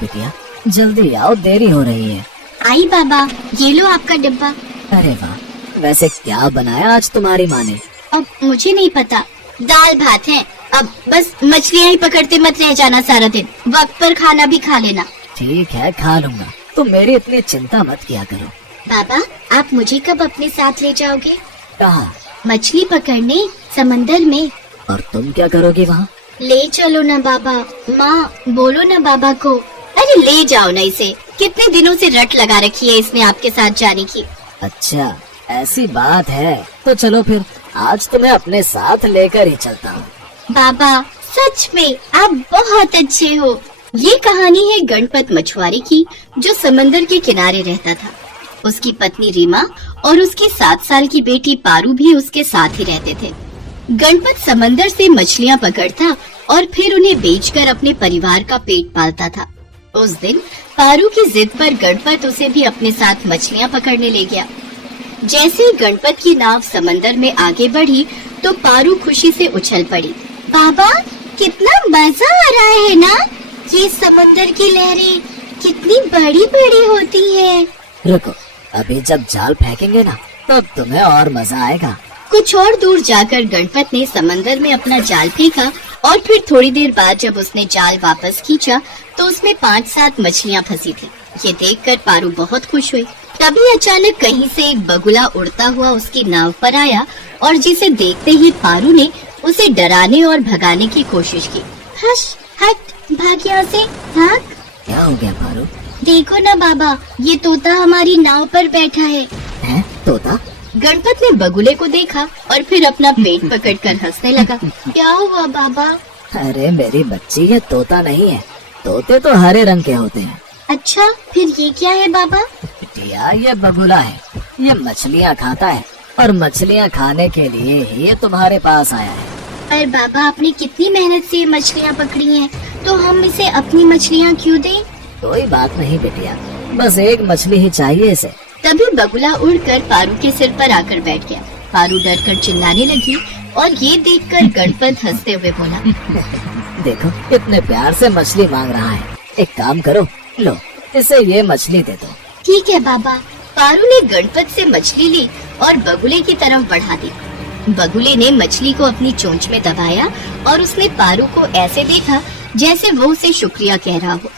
बिटिया, जल्दी आओ, देरी हो रही है। आई बाबा, ये लो आपका डिब्बा। अरे वाह, वैसे क्या बनाया आज तुम्हारी माँ ने? अब मुझे नहीं पता, दाल भात है। अब बस मछलियाँ ही पकड़ते मत रह जाना सारा दिन, वक्त पर खाना भी खा लेना। ठीक है, खा लूंगा, तुम मेरी इतनी चिंता मत किया करो। बाबा, आप मुझे कब अपने साथ ले जाओगे? कहाँ? मछली पकड़ने, समंदर में। और तुम क्या करोगी वहाँ? ले चलो ना बाबा। माँ, बोलो ना बाबा को। अरे ले जाओ ना इसे, कितने दिनों से रट लगा रखी है इसने आपके साथ जाने की। अच्छा, ऐसी बात है, तो चलो फिर आज तुम्हें अपने साथ लेकर ही चलता हूँ। बाबा, सच में आप बहुत अच्छे हो। ये कहानी है गणपत मछुआरे की, जो समंदर के किनारे रहता था। उसकी पत्नी रीमा और उसकी 7 साल की बेटी पारू भी उसके साथ ही रहते थे। गणपत समंदर से मछलियाँ पकड़ता और फिर उन्हें बेचकर अपने परिवार का पेट पालता था। उस दिन पारू की जिद पर गणपत उसे भी अपने साथ मछलियाँ पकड़ने ले गया। जैसे ही गणपत की नाव समंदर में आगे बढ़ी तो पारू खुशी से उछल पड़ी। बाबा, कितना मजा आ रहा है ना? ये समंदर की लहरें कितनी बड़ी बड़ी होती है। रुको, अभी जब जाल फेंकेंगे ना, तब तुम्हें और मजा आएगा। कुछ और दूर जाकर गणपत ने समंदर में अपना जाल फेंका और फिर थोड़ी देर बाद जब उसने जाल वापस खींचा तो उसमें 5-7 मछलियाँ फंसी थी। ये देखकर पारू बहुत खुश हुई। तभी अचानक कहीं से एक बगुला उड़ता हुआ उसकी नाव पर आया और जिसे देखते ही पारू ने उसे डराने और भगाने की कोशिश की। हश, हट, भाग यहाँ से, भाग। क्या हो गया पारू? देखो ना बाबा, ये तोता हमारी नाव पर बैठा है। हैं, तोता? गणपत ने बगुले को देखा और फिर अपना पेट पकड़कर हंसने लगा। क्या हुआ बाबा? अरे मेरी बच्ची, ये तोता नहीं है, तोते तो हरे रंग के होते हैं। अच्छा, फिर ये क्या है बाबा? बिटिया, ये बगुला है, ये मछलियाँ खाता है और मछलियाँ खाने के लिए ही ये तुम्हारे पास आया है। पर बाबा, आपने कितनी मेहनत से ये मछलियाँ पकड़ी हैं, तो हम इसे अपनी मछलियाँ क्यों दें? कोई बात नहीं बिटिया, बस एक मछली ही चाहिए इसे। तभी बगुला उड़कर पारू के सिर पर आकर बैठ गया। पारू डरकर चिल्लाने लगी और ये देखकर गणपत हंसते हुए बोला, देखो, इतने प्यार से मछली मांग रहा है, एक काम करो, लो इसे ये मछली दे दो। ठीक है बाबा। पारू ने गणपत से मछली ली और बगुले की तरफ बढ़ा दी। बगुले ने मछली को अपनी चोंच में दबाया और उसने पारू को ऐसे देखा जैसे वो उसे शुक्रिया कह रहा हो।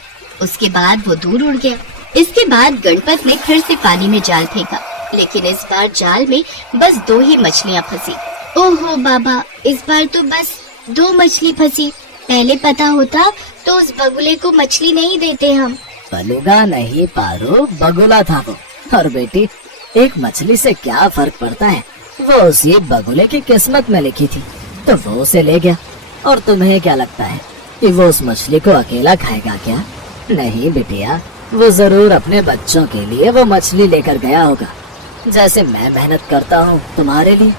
उसके बाद वो दूर उड़ गया। इसके बाद गणपत ने फिर से पानी में जाल फेंका, लेकिन इस बार जाल में बस 2 ही मछलियाँ फंसी। ओहो बाबा, इस बार तो बस 2 मछली फंसी। पहले पता होता तो उस बगुले को मछली नहीं देते हम। बलुगा नहीं पारू, बगुला था वो। और बेटी, एक मछली से क्या फर्क पड़ता है, वो उसी बगुले की किस्मत में लिखी थी, तो वो उसे ले गया। और तुम्हें क्या लगता है कि वो उस मछली को अकेला खाएगा क्या? नहीं बिटिया, वो जरूर अपने बच्चों के लिए वो मछली लेकर गया होगा। जैसे मैं मेहनत करता हूँ तुम्हारे लिए,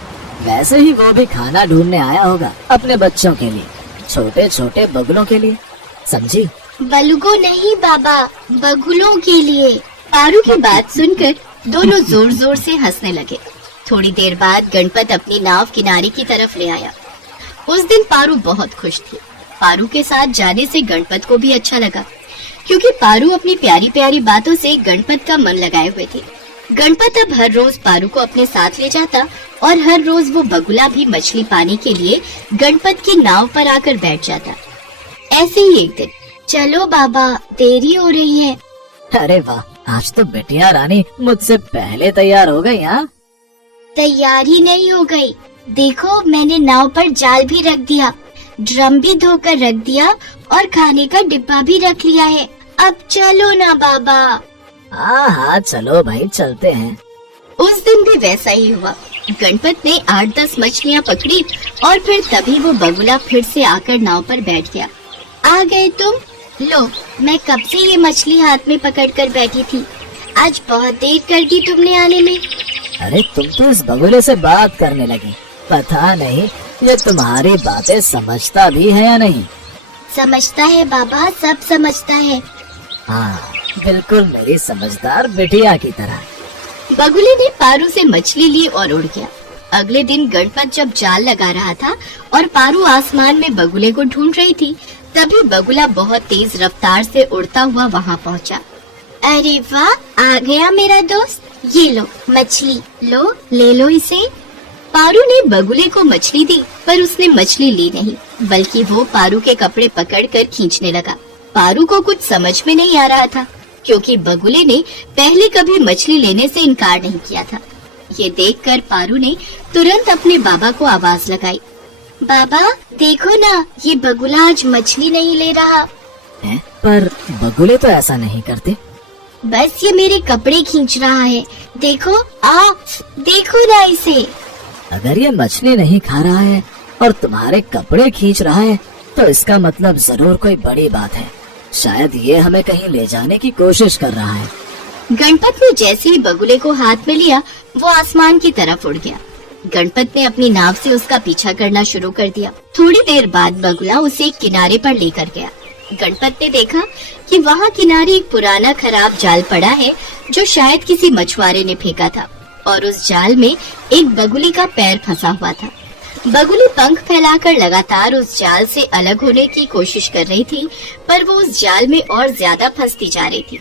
वैसे ही वो भी खाना ढूंढने आया होगा अपने बच्चों के लिए, छोटे छोटे बगुलों के लिए, समझी? बलुगो नहीं बाबा, बगुलों के लिए। पारू की बात सुनकर दोनों जोर जोर से हंसने लगे। थोड़ी देर बाद गणपत अपनी नाव किनारे की तरफ ले आया। उस दिन पारू बहुत खुश थी। पारू के साथ जाने से गणपत को भी अच्छा लगा, क्योंकि पारू अपनी प्यारी प्यारी बातों से गणपत का मन लगाए हुए थी। गणपत अब हर रोज पारू को अपने साथ ले जाता और हर रोज वो बगुला भी मछली पाने के लिए गणपत की नाव पर आकर बैठ जाता। ऐसे ही एक दिन, चलो बाबा, देरी हो रही है। अरे वाह, आज तो बिटिया रानी मुझसे पहले तैयार हो गई। हाँ, तैयार ही नहीं हो गई, देखो मैंने नाव पर जाल भी रख दिया, ड्रम भी धोकर रख दिया और खाने का डिब्बा भी रख लिया है। अब चलो ना बाबा। हाँ हाँ, चलो भाई, चलते हैं। उस दिन भी वैसा ही हुआ। गणपत ने 8-10 मछलियाँ पकड़ी और फिर तभी वो बगुला फिर से आकर नाव पर बैठ गया। आ गए तुम? लो, मैं कब से ये मछली हाथ में पकड़कर बैठी थी। आज बहुत देर कर दी तुमने आने में। अरे तुम तो इस बगुले से बात करने लगी, पता नहीं ये तुम्हारी बातें समझता भी है या नहीं। समझता है बाबा, सब समझता है। हाँ, बिल्कुल मेरी समझदार बिटिया की तरह। बगुले ने पारू से मछली ली और उड़ गया। अगले दिन गणपत जब जाल लगा रहा था और पारू आसमान में बगुले को ढूंढ रही थी, तभी बगुला बहुत तेज रफ्तार से उड़ता हुआ वहाँ पहुँचा। अरे वाह, आ गया मेरा दोस्त, ये लो मछली, लो ले लो इसे। पारू ने बगुले को मछली दी, पर उसने मछली ली नहीं, बल्कि वो पारू के कपड़े पकड़कर खींचने लगा। पारू को कुछ समझ में नहीं आ रहा था, क्योंकि बगुले ने पहले कभी मछली लेने से इनकार नहीं किया था। ये देखकर पारू ने तुरंत अपने बाबा को आवाज लगाई। बाबा देखो ना, ये बगुला आज मछली नहीं ले रहा है? पर बगुले तो ऐसा नहीं करते। बस ये मेरे कपड़े खींच रहा है, देखो देखो ना इसे। अगर ये मछली नहीं खा रहा है और तुम्हारे कपड़े खींच रहा है, तो इसका मतलब जरूर कोई बड़ी बात है। शायद ये हमें कहीं ले जाने की कोशिश कर रहा है। गणपत ने जैसे ही बगुले को हाथ में लिया, वो आसमान की तरफ उड़ गया। गणपत ने अपनी नाव से उसका पीछा करना शुरू कर दिया। थोड़ी देर बाद बगुला उसे एक किनारे पर लेकर गया। गणपत ने देखा कि वहाँ किनारे एक पुराना खराब जाल पड़ा है, जो शायद किसी मछुआरे ने फेंका था, और उस जाल में एक बगुले का पैर फंसा हुआ था। बगुली पंख फैलाकर लगातार उस जाल से अलग होने की कोशिश कर रही थी, पर वो उस जाल में और ज्यादा फंसती जा रही थी।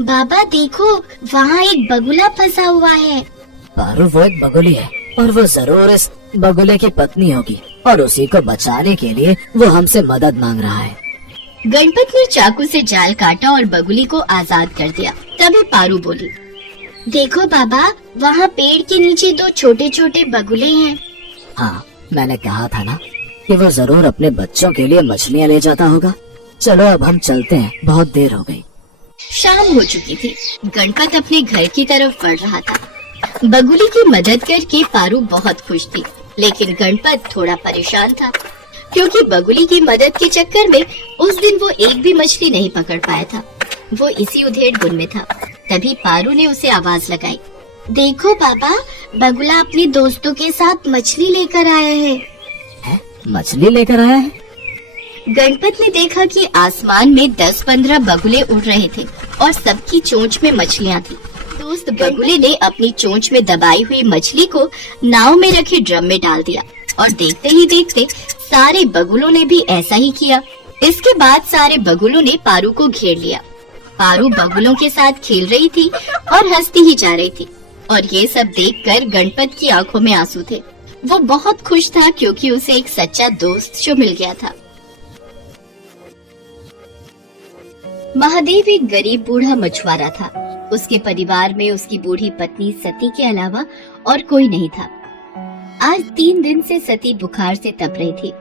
बाबा देखो, वहाँ एक बगुला फंसा हुआ है। पारू, वो एक बगुली है और वो जरूर इस बगुले की पत्नी होगी, और उसी को बचाने के लिए वो हमसे मदद मांग रहा है। गणपत ने चाकू से जाल काटा और बगुली को आजाद कर दिया। तभी पारू बोली, देखो बाबा, वहाँ पेड़ के नीचे दो छोटे छोटे बगुले हैं। हाँ, मैंने कहा था ना कि वो जरूर अपने बच्चों के लिए मछलियाँ ले जाता होगा। चलो अब हम चलते हैं, बहुत देर हो गई। शाम हो चुकी थी। गणपत अपने घर की तरफ बढ़ रहा था। बगुली की मदद करके पारू बहुत खुश थी, लेकिन गणपत थोड़ा परेशान था, क्योंकि बगुली की मदद के चक्कर में उस दिन वो एक भी मछली नहीं पकड़ पाया था। वो इसी उधेड़ बुन में था। तभी पारू ने उसे आवाज लगाई, देखो बाबा, बगुला अपने दोस्तों के साथ मछली लेकर आया है। मछली लेकर आया है? गणपत ने देखा कि आसमान में 10-15 बगुले उड़ रहे थे और सबकी चोंच में मछलियाँ थी। दोस्त बगुले ने अपनी चोंच में दबाई हुई मछली को नाव में रखे ड्रम में डाल दिया, और देखते ही देखते सारे बगुलों ने भी ऐसा ही किया। इसके बाद सारे बगुलों ने पारू को घेर लिया। पारू बगुलों के साथ खेल रही थी और हंसती ही जा रही थी, और ये सब देखकर गणपत की आंखों में आंसू थे। वो बहुत खुश था, क्योंकि उसे एक सच्चा दोस्त जो मिल गया था। महादेव एक गरीब बूढ़ा मछुआरा था। उसके परिवार में उसकी बूढ़ी पत्नी सती के अलावा और कोई नहीं था। आज 3 दिन से सती बुखार से तप रही थी।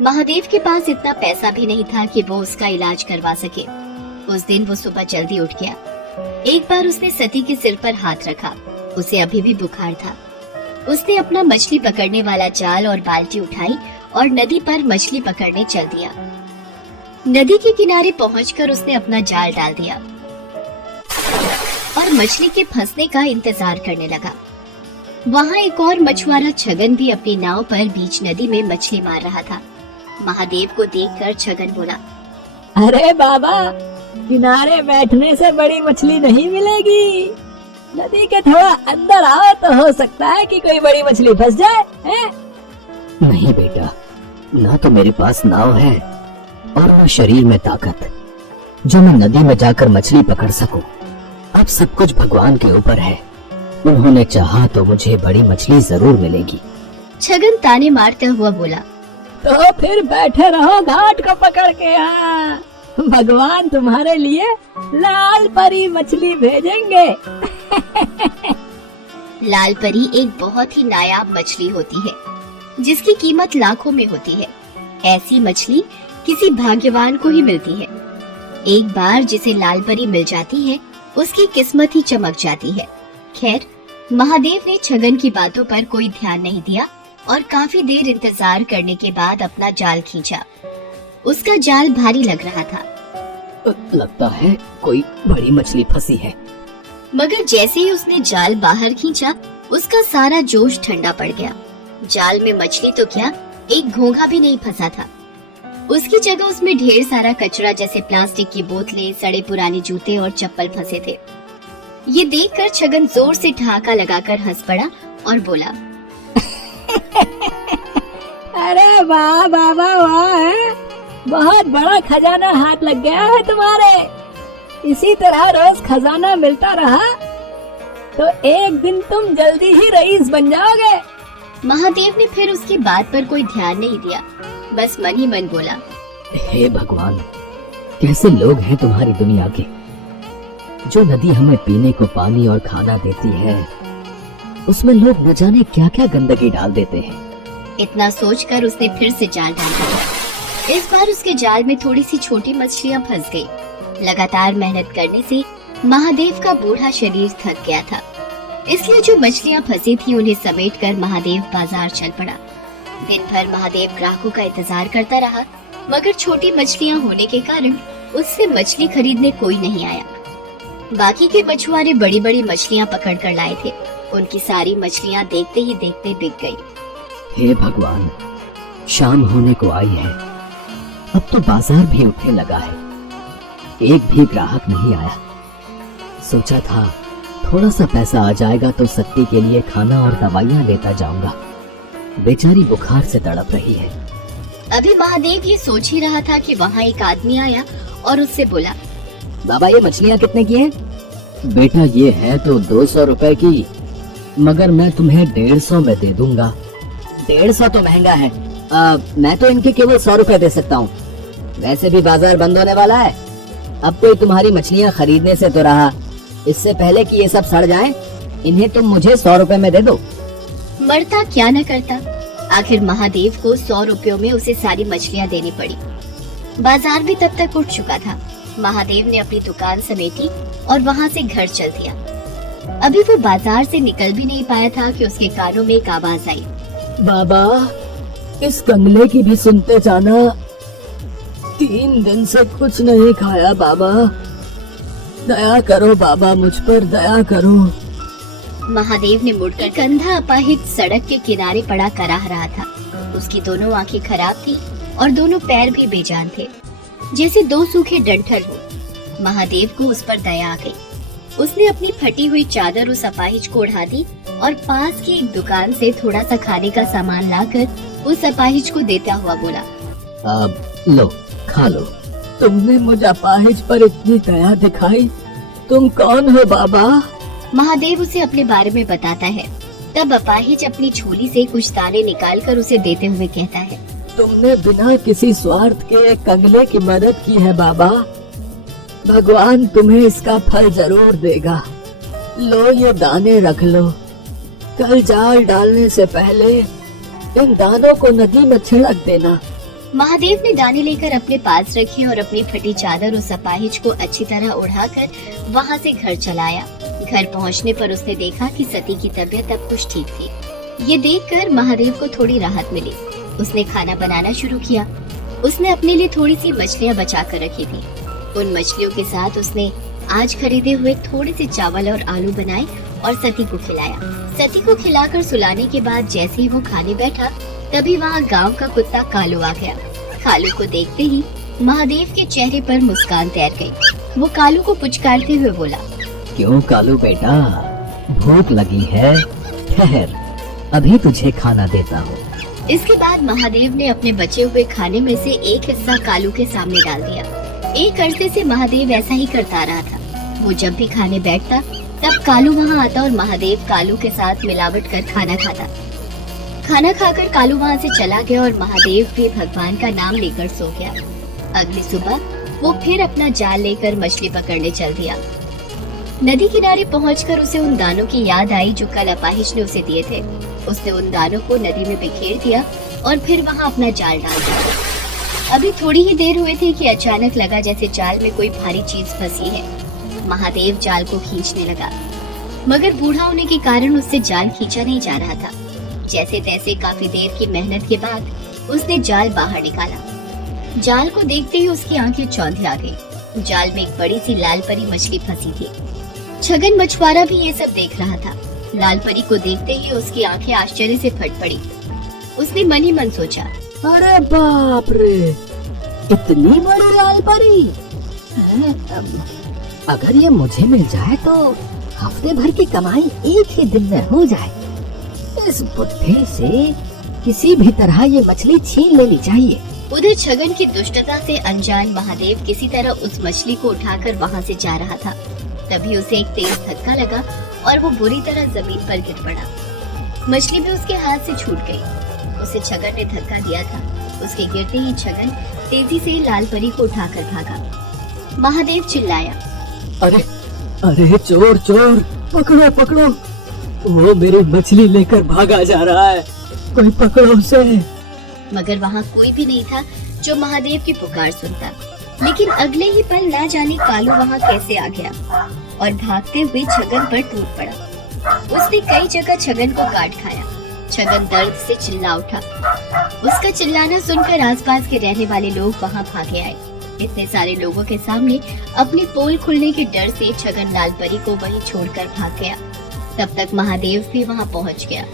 महादेव के पास इतना पैसा भी नहीं था कि वो उसका इलाज करवा सके। उस दिन वो सुबह जल्दी उठ गया। एक बार उसने सती के सिर पर हाथ रखा। उसे अभी भी बुखार था। उसने अपना मछली पकड़ने वाला जाल और बाल्टी उठाई और नदी पर मछली पकड़ने चल दिया। नदी के किनारे पहुंचकर उसने अपना जाल डाल दिया और मछली के फंसने का इंतजार करने लगा। वहाँ एक और मछुआरा छगन भी अपनी नाव पर बीच नदी में मछली मार रहा था। महादेव को देखकर छगन बोला, अरे बाबा, किनारे बैठने से बड़ी मछली नहीं मिलेगी। नदी के थोड़ा अंदर आओ तो हो सकता है कि कोई बड़ी मछली फंस जाए। हैं? नहीं बेटा, ना तो मेरे पास नाव है और ना शरीर में ताकत जो मैं नदी में जाकर मछली पकड़ सकूं। अब सब कुछ भगवान के ऊपर है। उन्होंने चाहा तो मुझे बड़ी मछली जरूर मिलेगी। छगन ताने मारता हुआ बोला, तो फिर बैठे रहो घाट को पकड़ के। हाँ, भगवान तुम्हारे लिए लाल परी मछली भेजेंगे। लाल परी एक बहुत ही नायाब मछली होती है, जिसकी कीमत लाखों में होती है। ऐसी मछली किसी भाग्यवान को ही मिलती है। एक बार जिसे लाल परी मिल जाती है, उसकी किस्मत ही चमक जाती है। खैर, महादेव ने छगन की बातों पर कोई ध्यान नहीं दिया और काफी देर इंतजार करने के बाद अपना जाल खींचा। उसका जाल भारी लग रहा था, लगता है कोई बड़ी मछली फंसी है। मगर जैसे ही उसने जाल बाहर खींचा, उसका सारा जोश ठंडा पड़ गया। जाल में मछली तो क्या, एक घोंघा भी नहीं फंसा था। उसकी जगह उसमें ढेर सारा कचरा, जैसे प्लास्टिक की बोतलें, सड़े पुराने जूते और चप्पल फंसे थे। ये देखकर छगन जोर से ठहाका लगाकर हंस पड़ा और बोला, अरे वाह बाबा वाह, बहुत बड़ा खजाना हाथ लग गया है तुम्हारे। इसी तरह रोज खजाना मिलता रहा तो एक दिन तुम जल्दी ही रईस बन जाओगे। महादेव ने फिर उसकी बात पर कोई ध्यान नहीं दिया, बस मन ही मन बोला, हे भगवान, कैसे लोग हैं तुम्हारी दुनिया के। जो नदी हमें पीने को पानी और खाना देती है, उसमें लोग न जाने क्या क्या गंदगी डाल देते हैं। इतना सोचकर उसने फिर से जाल डाला। इस बार उसके जाल में थोड़ी सी छोटी मछलियां फंस गई। लगातार मेहनत करने से महादेव का बूढ़ा शरीर थक गया था, इसलिए जो मछलियां फंसी थी उन्हें समेटकर महादेव बाजार चल पड़ा। दिन भर महादेव ग्राहकों का इंतजार करता रहा, मगर छोटी मछलियां होने के कारण उससे मछली खरीदने कोई नहीं आया। बाकी के मछुआरे बड़ी बड़ी मछलियां पकड़ कर लाए थे। उनकी सारी मछलियां देखते ही देखते बिक गई। हे भगवान, शाम होने को आई है, अब तो बाजार भी उठने लगा है। एक भी ग्राहक नहीं आया। सोचा था थोड़ा सा पैसा आ जाएगा तो सत्ती के लिए खाना और दवाइयाँ लेता जाऊंगा। बेचारी बुखार से तड़प रही है। अभी महादेव ये सोच ही रहा था कि वहाँ एक आदमी आया और उससे बोला, बाबा ये मछलियाँ कितने की हैं? बेटा ये है तो 200 रुपए की, मगर मैं तुम्हें 150 में दे दूंगा। 150 तो महंगा है। मैं तो इनके केवल 100 रुपए दे सकता हूँ। वैसे भी बाजार बंद होने वाला है। अब कोई तुम्हारी मछलियाँ खरीदने से तो रहा, इससे पहले कि ये सब सड़ जाएं, इन्हें तुम मुझे 100 रुपए में दे दो। मरता क्या न करता। आखिर महादेव को 100 रुपयों में उसे सारी मछलियाँ देनी पड़ी। बाजार भी तब तक उठ चुका था। महादेव ने अपनी दुकान समेटी और वहाँ से घर चल दिया। अभी वो बाजार से निकल भी नहीं पाया था कि उसके कानों में एक आवाज आई, बाबा, इस कंगले की भी सुनते जाना। 3 दिन से कुछ नहीं खाया बाबा, दया करो बाबा, मुझ पर दया करो। महादेव ने मुड़कर कंधा अपाहिज सड़क के किनारे पड़ा कराह रहा था। उसकी दोनों आंखें खराब थी और दोनों पैर भी बेजान थे, जैसे 2 सूखे डंठल हो। महादेव को उस पर दया आ गई। उसने अपनी फटी हुई चादर उस अपाहिज को ओढ़ा दी और पास की एक दुकान से थोड़ा सा खाने का सामान लाकर उस अपाहिज को देता हुआ बोला, अब लो, खा लो। तुमने मुझ अपाहिज पर इतनी दया दिखाई, तुम कौन हो बाबा? महादेव उसे अपने बारे में बताता है। तब अपाहिज अपनी झोली से कुछ दाने निकालकर उसे देते हुए कहता है, तुमने बिना किसी स्वार्थ के कंगले की मदद की है बाबा। भगवान तुम्हें इसका फल जरूर देगा। लो ये दाने रख लो। कल जाल डालने से पहले इन दानों को नदी में छिड़क देना। महादेव ने दाने लेकर अपने पास रखे और अपनी फटी चादर उस अपाहिज को अच्छी तरह उड़ाकर वहाँ से घर चलाया। घर पहुँचने पर उसने देखा कि सती की तबीयत अब कुछ ठीक थी। ये देखकर महादेव को थोड़ी राहत मिली। उसने खाना बनाना शुरू किया। उसने अपने लिए थोड़ी सी मछलियाँ बचा कर रखी थी। उन मछलियों के साथ उसने आज खरीदे हुए थोड़े से चावल और आलू बनाए और सती को खिलाया। सती को खिलाकर सुलाने के बाद जैसे ही वो खाने बैठा, तभी वहाँ गांव का कुत्ता कालू आ गया। कालू को देखते ही महादेव के चेहरे पर मुस्कान तैर गई। वो कालू को पुचकारते हुए बोला, क्यों कालू बेटा, भूख लगी है? ठहर, अभी तुझे खाना देता हूँ। इसके बाद महादेव ने अपने बचे हुए खाने में से एक हिस्सा कालू के सामने डाल दिया। एक अरसे से महादेव ऐसा ही करता रहा था। वो जब भी खाने बैठता तब कालू वहाँ आता और महादेव कालू के साथ मिलावट कर खाना खाता। खाना खाकर कालू वहाँ से चला गया और महादेव भी भगवान का नाम लेकर सो गया। अगली सुबह वो फिर अपना जाल लेकर मछली पकड़ने चल दिया। नदी किनारे पहुंचकर उसे उन दानों की याद आई जो कल अपाहिज ने उसे दिए थे। उसने उन दानों को नदी में बिखेर दिया और फिर वहाँ अपना जाल डाल दिया। अभी थोड़ी ही देर हुई थी कि अचानक लगा जैसे जाल में कोई भारी चीज फंसी है। महादेव जाल को खींचने लगा, मगर बूढ़ा होने के कारण उससे जाल खींचा नहीं जा रहा था। जैसे तैसे काफी देर की मेहनत के बाद उसने जाल बाहर निकाला। जाल को देखते ही उसकी आंखें चौंधी आ गई। जाल में एक बड़ी सी लाल परी मछली फंसी थी। छगन मछुआरा भी ये सब देख रहा था। लाल परी को देखते ही उसकी आंखें आश्चर्य से फट पड़ी। उसने मन ही मन सोचा, अरे बाप रे, इतनी बड़ी लाल परी! अगर ये मुझे मिल जाए तो हफ्ते भर की कमाई एक ही दिन में हो जाए। इस बुद्धि से किसी भी तरह ये मछली छीन लेनी चाहिए। उधर छगन की दुष्टता से अनजान महादेव किसी तरह उस मछली को उठाकर वहाँ से जा रहा था। तभी उसे एक तेज धक्का लगा और वो बुरी तरह जमीन पर गिर पड़ा। मछली भी उसके हाथ से छूट गई। उसे छगन ने धक्का दिया था। उसके गिरते ही छगन तेजी से लाल परी को उठाकर भागा। महादेव चिल्लाया, अरे अरे चोर चोर, पकड़ो पकड़ो, वो मेरी मछली लेकर भागा जा रहा है, कोई पकड़ो उसे। मगर वहाँ कोई भी नहीं था जो महादेव की पुकार सुनता। लेकिन अगले ही पल ना जाने कालू वहाँ कैसे आ गया और भागते हुए छगन पर टूट पड़ा। उसने कई जगह छगन को काट खाया। छगन दर्द से चिल्ला उठा। उसका चिल्लाना सुनकर आसपास के रहने वाले लोग वहाँ भागे आए। इतने सारे लोगों के सामने अपनी पोल खुलने के डर से छगन लाल परी को वहीं छोड़कर भाग गया। तब तक महादेव भी वहाँ पहुँच गया।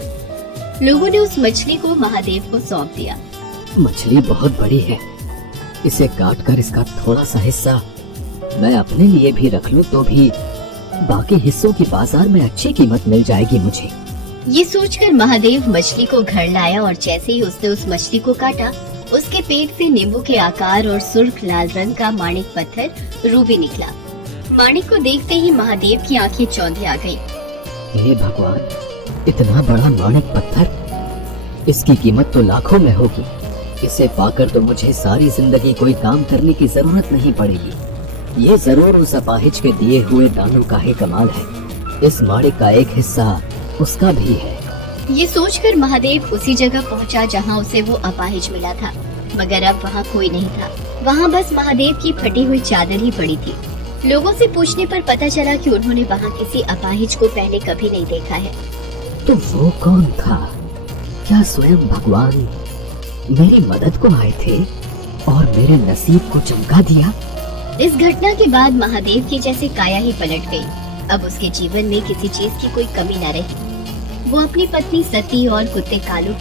लोगों ने उस मछली को महादेव को सौंप दिया। मछली बहुत बड़ी है, इसे काट कर इसका थोड़ा सा हिस्सा मैं अपने लिए भी रख लूं तो भी बाकी हिस्सों की बाजार में अच्छी कीमत मिल जाएगी मुझे। ये सोचकर महादेव मछली को घर लाया और जैसे ही उसने उस मछली को काटा, उसके पेट से नींबू के आकार और सुर्ख लाल रंग का माणिक पत्थर रूबी निकला। माणिक को देखते ही महादेव की आंखें चौंधी आ गई। हे भगवान, इतना बड़ा माणिक पत्थर, इसकी कीमत तो लाखों में होगी। इसे पाकर तो मुझे सारी जिंदगी कोई काम करने की जरूरत नहीं पड़ेगी। ये जरूर उस अपाहिज के दिए हुए दानों का ही कमाल है। इस माणिक का एक हिस्सा उसका भी है। ये सोचकर महादेव उसी जगह पहुंचा जहां उसे वो अपाहिज मिला था। मगर अब वहां कोई नहीं था। वहां बस महादेव की फटी हुई चादर ही पड़ी थी। लोगों से पूछने पर पता चला कि उन्होंने वहां किसी अपाहिज को पहले कभी नहीं देखा है। तो वो कौन था? क्या स्वयं भगवान मेरी मदद को आए थे और मेरे नसीब को चमका दिया? इस घटना के बाद महादेव की जैसे काया ही पलट गई। अब उसके जीवन में किसी चीज की कोई कमी न रही। वो अपनी पत्नी सती और कुत्ते कालू